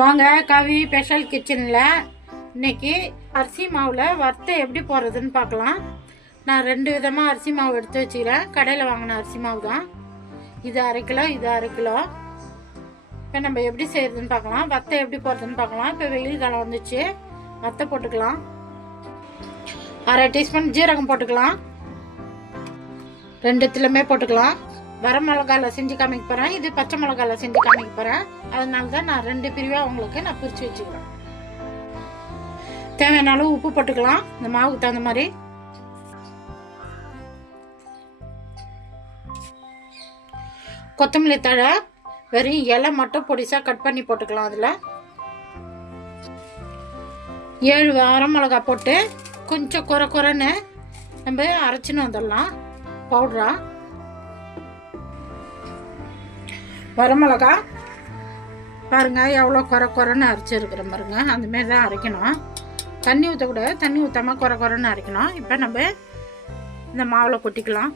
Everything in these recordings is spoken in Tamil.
வாங்க கவி ஸ்பெஷல் கிச்சனில் இன்னைக்கு அரிசி மாவில் வறுத்த எப்படி போடுறதுன்னு பார்க்கலாம். நான் 2 விதமாக அரிசி மாவு எடுத்து வச்சுக்கிறேன். கடையில் வாங்கின அரிசி மாவு தான். இது 1/2 கிலோ, இது 1/2 கிலோ. இப்போ நம்ம எப்படி செய்யறதுன்னு பார்க்கலாம். வத்தை எப்படி போடுறதுன்னு பார்க்கலாம். இப்போ வெயில் காலம் வந்துச்சு, வத்தை போட்டுக்கலாம். 1/2 டீஸ்பூன் ஜீரகம் போட்டுக்கலாம். 2 போட்டுக்கலாம். வர மிளகால செஞ்சு காமிக்க போகிறேன். இது பச்சை மிளகால செஞ்சு காமிக்க போகிறேன். அதனால தான் நான் 2 பிரிவாக உங்களுக்கு நான் பிரித்து வச்சுக்கிறேன். தேவையான அளவு உப்பு போட்டுக்கலாம், இந்த மாவுக்கு தகுந்த மாதிரி. கொத்தமல்லி தழை வெறும் இலை மட்டும் பொடிசாக கட் பண்ணி போட்டுக்கலாம். அதில் 7 வரமிளகா போட்டு கொஞ்சம் குறைன்னு நம்ம அரைச்சின்னு வந்துடலாம் பவுடரா. வரமிளகா பாருங்க எவ்வளோ குறைன்னு அரைச்சிருக்கிற பாருங்க. அந்தமாரி தான் அரைக்கணும். தண்ணி ஊற்றக்கூடாது, தண்ணி ஊற்றாமல் குறைன்னு அரைக்கணும். இப்போ நம்ம இந்த மாவில் கொட்டிக்கலாம்.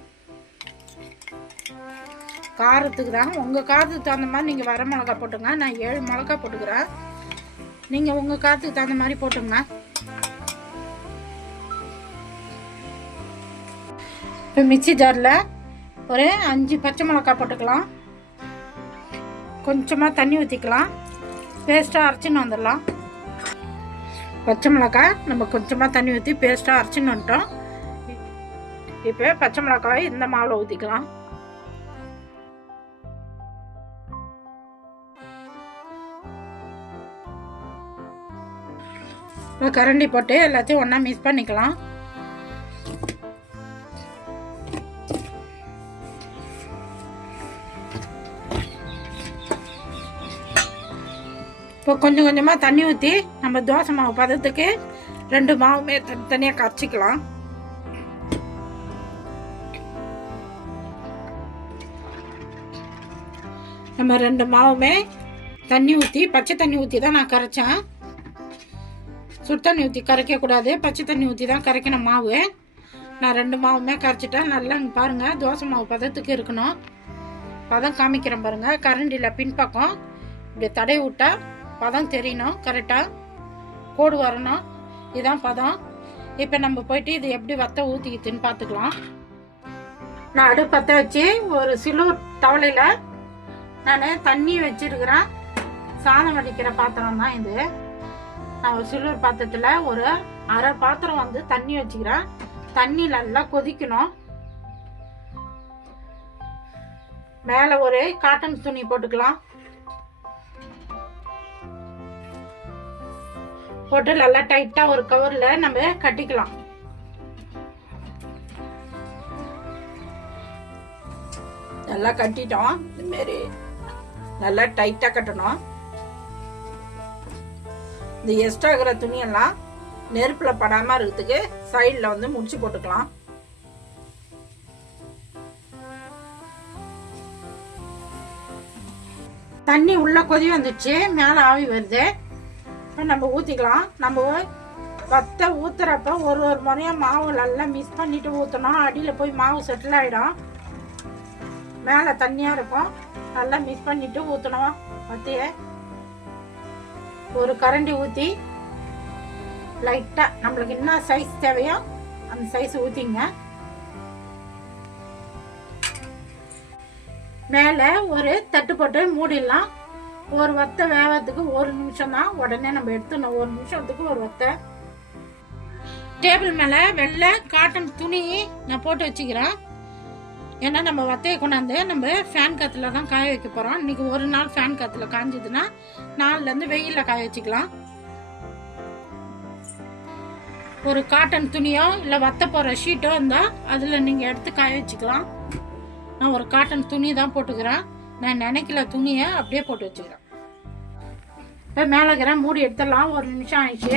காரத்துக்கு தான், உங்கள் காரத்துக்கு தகுந்த மாதிரி நீங்கள் வரமிளகா போட்டுங்க. நான் 7 மிளகா போட்டுக்கிறேன். நீங்கள் உங்கள் காரத்துக்கு தகுந்த மாதிரி போட்டுங்க. இப்போ மிக்சி ஜாரில் ஒரு 5 பச்சை மிளகா போட்டுக்கலாம். கொஞ்சமாக தண்ணி ஊற்றிக்கலாம். பேஸ்ட்டாக அரைச்சின்னு வந்துடலாம். பச்சை மிளகாய் நம்ம கொஞ்சமாக தண்ணி ஊற்றி பேஸ்ட்டாக அரைச்சின்னு வந்துட்டோம். இப்போ பச்சை மிளகாய் இந்த மாவில் ஊற்றிக்கலாம். கரண்டி போட்டு எல்லாத்தையும் ஒன்றா மிக்ஸ் பண்ணிக்கலாம். இப்போ கொஞ்சம் கொஞ்சமாக தண்ணி ஊற்றி நம்ம தோசை மாவு பதத்துக்கு 2 மாவுமே தனித்தனியாக கரைச்சிக்கலாம். நம்ம 2 மாவுமே தண்ணி ஊற்றி, பச்சை தண்ணி ஊற்றி தான் நான் கரைச்சேன். சுடு தண்ணி ஊற்றி கரைக்கக்கூடாது, பச்சை தண்ணி ஊற்றி தான் கரைக்கணும் மாவு. நான் 2 மாவுமே கரைச்சிட்டேன். நல்லா இங்கே பாருங்கள், தோசை மாவு பதத்துக்கு இருக்கணும். பதம் காமிக்கிறேன் பாருங்கள். கரண்டியில் பின்பக்கம் இப்படி தடை விட்டால் பதம் தெரியணும், கரெக்டாக கோடு வரணும். இதுதான் பதம். இப்போ நம்ம போயிட்டு இது எப்படி வத்தை ஊற்றிக்கிட்டுன்னு பார்த்துக்கலாம். நான் அடுப்பு பற்ற வச்சு ஒரு சிலூர் தவளையில் நான் தண்ணி வச்சிருக்கிறேன். சாதம் வடிக்கிற பாத்திரம் தான் இது. நான் ஒரு சிலூர் பாத்திரத்தில் ஒரு 1/2 பாத்திரம் வந்து தண்ணி வச்சுக்கிறேன். தண்ணி நல்லா கொதிக்கணும். மேலே ஒரு காட்டன் துணி போட்டுக்கலாம். போட்டு நல்லா டைட்டா ஒரு கவர்ல நம்ம கட்டிக்கலாம். நல்லா கட்டிட்டோம். இந்த மாதிரி நல்லா டைட்டா கட்டணும். இந்த எக்ஸ்ட்ரா இருக்கிற துணியெல்லாம் நெருப்புல படாம இருக்கிறதுக்கு சைட்ல வந்து முடிச்சு போட்டுக்கலாம். தண்ணி உள்ள கொதி வந்துச்சு, மேல ஆவி வருது. நம்ம ஊற்றிக்கலாம். நம்ம வத்தை ஊற்றுறப்ப ஒரு முறையாக மாவு நல்லா மிக்ஸ் பண்ணிட்டு ஊற்றணும். அடியில் போய் மாவு செட்டில் ஆகிடும். மேலே தண்ணியாக இருக்கும். நல்லா மிக்ஸ் பண்ணிட்டு ஊற்றணும். வத்தையை ஒரு கரண்டி ஊற்றி லைட்டாக நம்மளுக்கு என்ன சைஸ் தேவையோ அந்த சைஸ் ஊற்றிங்க. மேலே ஒரு தட்டு போட்டு மூடிடலாம். ஒரு வத்தை வேகிறதுக்கு 1 நிமிஷம் தான். உடனே நம்ம எடுத்துடணும். 1 நிமிஷத்துக்கு ஒரு வத்தை. டேபிள் மேலே வெள்ளை காட்டன் துணி நான் போட்டு வச்சுக்கிறேன். ஏன்னா நம்ம வத்தையை கொண்டாந்து நம்ம ஃபேன் காற்றுல தான் காய வைக்க போகிறோம். இன்னைக்கு ஒரு நாள் ஃபேன் காற்றுல காய்ஞ்சதுன்னா நாள்லேருந்து வெயிலில் காய வச்சுக்கலாம். ஒரு காட்டன் துணியோ இல்லை வத்தை போடுற ஷீட்டோ இருந்தால் அதில் நீங்கள் எடுத்து காய வச்சுக்கலாம். நான் ஒரு காட்டன் துணி தான் போட்டுக்கிறேன். நான் நினைக்கல துணியை அப்படியே போட்டு வச்சுக்கிறேன். இப்போ மேலே இருக்கிற மூடி எடுத்துடலாம். 1 நிமிஷம் ஆயிடுச்சு.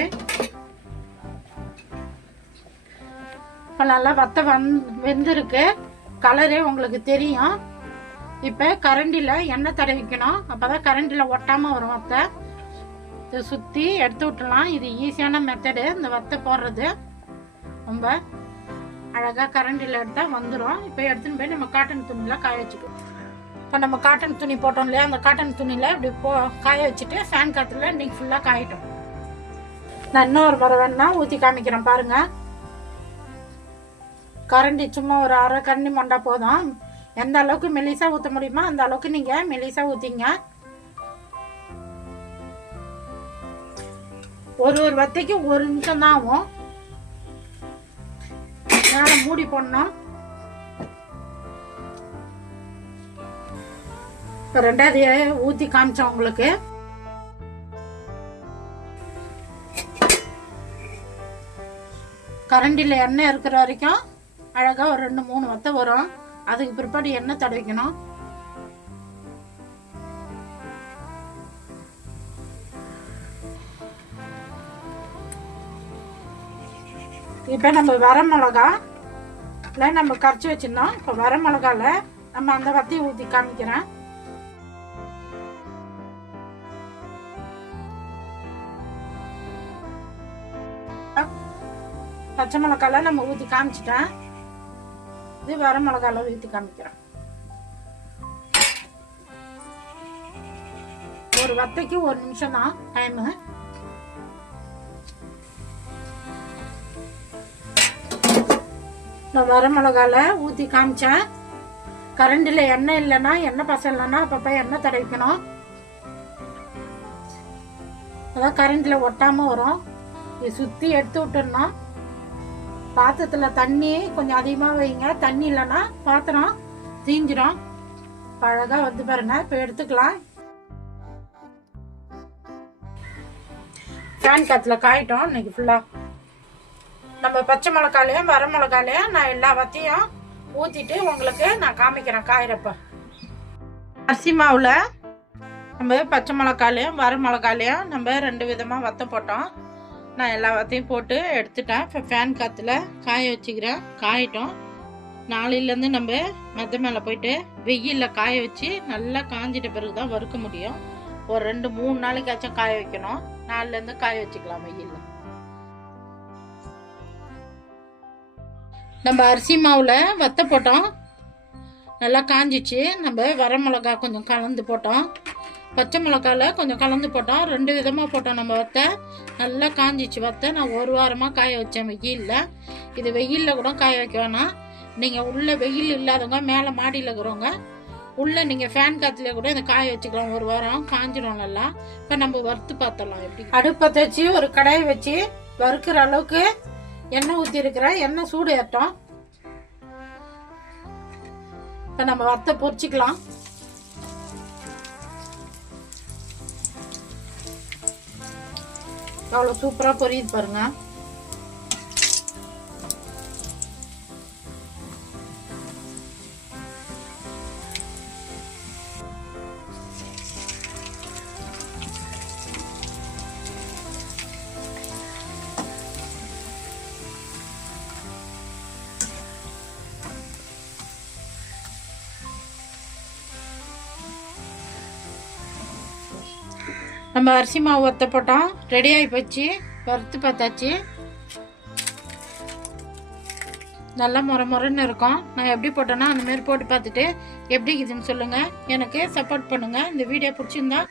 இப்போ நல்லா வத்தை வெந்திருக்கு. கலரே உங்களுக்கு தெரியும். இப்போ கரண்டியில் எண்ணெய் தடவிக்கணும். அப்போ தான் கரண்டியில் ஒட்டாமல் வரும் வத்தை. இதை சுற்றி எடுத்து விட்டுலாம். இது ஈஸியான மெத்தடு. இந்த வத்தை போடுறது ரொம்ப அழகாக கரண்டியில் எடுத்தால் வந்துடும். இப்போ எடுத்துன்னு போய் நம்ம காட்டன் துணியில் காய வச்சுக்கலாம். இப்போ நம்ம காட்டன் துணி போட்டோம் இல்லையா, அந்த காட்டன் துணியில் இப்படி காய வச்சுட்டு ஃபேன் காற்றுல இன்னைக்கு ஃபுல்லாக காயிட்டோம். நான் இன்னொரு முறை வேணா ஊற்றி காமிக்கிறேன் பாருங்கள். கரண்டி சும்மா ஒரு அரை கரண்டி மொண்டா போதும். எந்த அளவுக்கு மெலிசா ஊற்ற முடியுமோ அந்த அளவுக்கு நீங்கள் மெலிசா ஊற்றிங்க. ஒரு வத்தைக்கு 1 நிமிஷம் தான் ஆகும். மேலே மூடி போடணும். இப்போ 2வது ஊற்றி காமிச்சோம் உங்களுக்கு. கரண்டியில் எண்ணெய் இருக்கிற வரைக்கும் அழகாக ஒரு 2-3 வத்தை வரும். அதுக்கு பிற்பாடு எண்ணெய் தடவிக்கணும். இப்போ நம்ம வர மிளகால நம்ம கரைச்சி வச்சிருந்தோம். இப்போ வர மிளகால நம்ம அந்த வத்தையை ஊற்றி காமிக்கிறேன். பச்சை மிளகால நம்ம ஊற்றி காமிச்சிட்டேன். இது வர மிளகால ஊற்றி காமிக்கிறேன். ஒரு வத்தைக்கு 1 நிமிஷம் தான் டைமு. நான் வர மிளகால ஊற்றி காமிச்சேன். கரண்டில் எண்ணெய் இல்லைன்னா, எண்ணெய் பசம் இல்லைன்னா அப்பப்போ எண்ணெய் தடவிக்கணும். அதான் கரண்டில் ஒட்டாமல் வரும். இது சுற்றி எடுத்து விட்டுடணும். பாத்திரத்தில் தண்ணி கொஞ்சம் அதிகமாக வைங்க. தண்ணி இல்லைன்னா பாத்திரம் தீஞ்சிடும். அழகாக வந்து பாருங்க. இப்போ எடுத்துக்கலாம். ஃபேன் காற்றுல காயிட்டோம் இன்னைக்கு ஃபுல்லாக. நம்ம பச்சை மிளகாலையும் வர மிளகாலையும் நான் எல்லா வத்தையும் ஊற்றிட்டு உங்களுக்கு நான் காமிக்கிறேன் காயிறப்ப. அரிசி மாவில் நம்ம பச்சை மிளகாலையும் வர மிளகாலையும் நம்ம 2 விதமாக வத்தை போட்டோம். நான் எல்லா வத்தையும் போட்டு எடுத்துட்டேன். இப்போ ஃபேன் காற்றுல காய வச்சுக்கிறேன். காயிட்டோம். நாளையிலேருந்து நம்ம மெத்த மேலே போயிட்டு வெயிலில் காய வச்சு நல்லா காஞ்சிட்ட பிறகு தான் வறுக்க முடியும். ஒரு 2-3 நாளைக்காச்சும் காய வைக்கணும். நாளிலேருந்து காய வச்சுக்கலாம் வெயிலில். நம்ம அரிசி மாவில் வத்தை போட்டோம். நல்லா காஞ்சிச்சு. நம்ம வர மிளகா கொஞ்சம் கலந்து போட்டோம். பச்சை மிளகால கொஞ்சம் கலந்து போட்டோம். 2 விதமாக போட்டோம் நம்ம வத்தை. நல்லா காஞ்சிச்சு வத்தை. நான் 1 வாரமாக காய வச்சேன் வெயிலில். இது வெயிலில் கூட காய வைக்க வேணாம். நீங்கள் உள்ளே வெயில் இல்லாதவங்க மேலே மாடியில் இருக்கிறவங்க உள்ளே நீங்கள் ஃபேன் காற்றுல கூட இதை காய வச்சுக்கலாம். 1 வாரம் காஞ்சிடும் நல்லா. இப்போ நம்ம வறுத்து பார்த்தலாம் எப்படி. அடுப்பத்தை வச்சு ஒரு கடாயை வச்சு வறுக்கிற அளவுக்கு எண்ணெய் ஊற்றி இருக்கிறேன். எண்ணெய் சூடு ஏற்றோம். இப்போ நம்ம வத்தை பொரிச்சிக்கலாம். அவ்வளோ சூப்பராக பொரியுது பாருங்க. நம்ம அரிசி மாவு வத்த போட்டோம். ரெடி ஆகி போச்சு. வறுத்து பார்த்தாச்சு. நல்லா முறைன்னு இருக்கும். நான் எப்படி போட்டேன்னா அந்த மாதிரி போட்டு பார்த்துட்டு எப்படி இருக்குதுன்னு சொல்லுங்கள். எனக்கு சப்போர்ட் பண்ணுங்கள். இந்த வீடியோ பிடிச்சிருந்தா